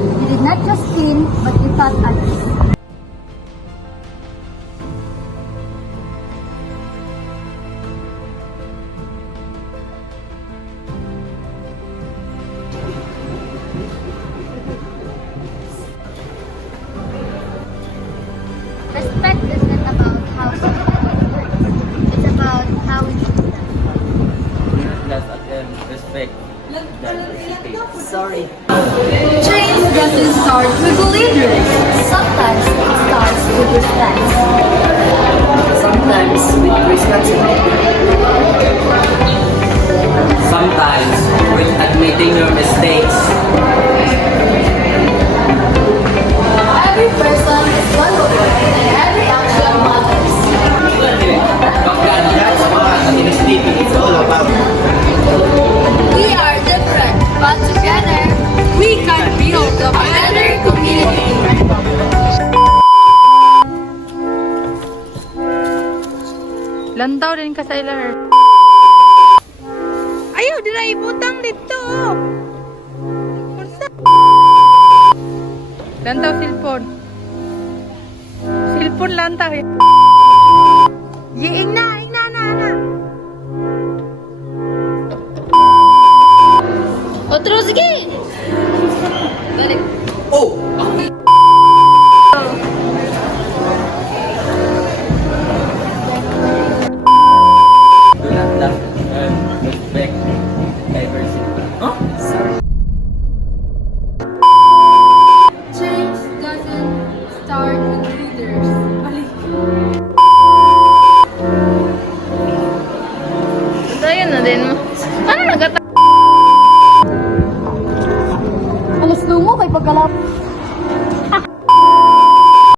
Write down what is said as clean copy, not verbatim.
You did not just clean, but you taught others. Respect is not about how someone works. It's about how we treat them. Plus again, respect. Sorry. Change doesn't start with the leaders. Sometimes it starts with respect. Sometimes with responsibility. Sometimes with admitting your mistakes. Every person is valuable and every action matters. That's what administrating is all about. We are different, but together we can build a better community. Lantaw din ka sa ilar. Ayaw, di na ibutang dito. Kursa. Lantaw silpon. Silpon lantaw. Yiing na, na. Otro, sige! Balik. Oh! Do not laugh and respect diversity. Huh? Change doesn't start with leaders. Ayan na din mo. Ano nagata? Alas mo kay pagkalap.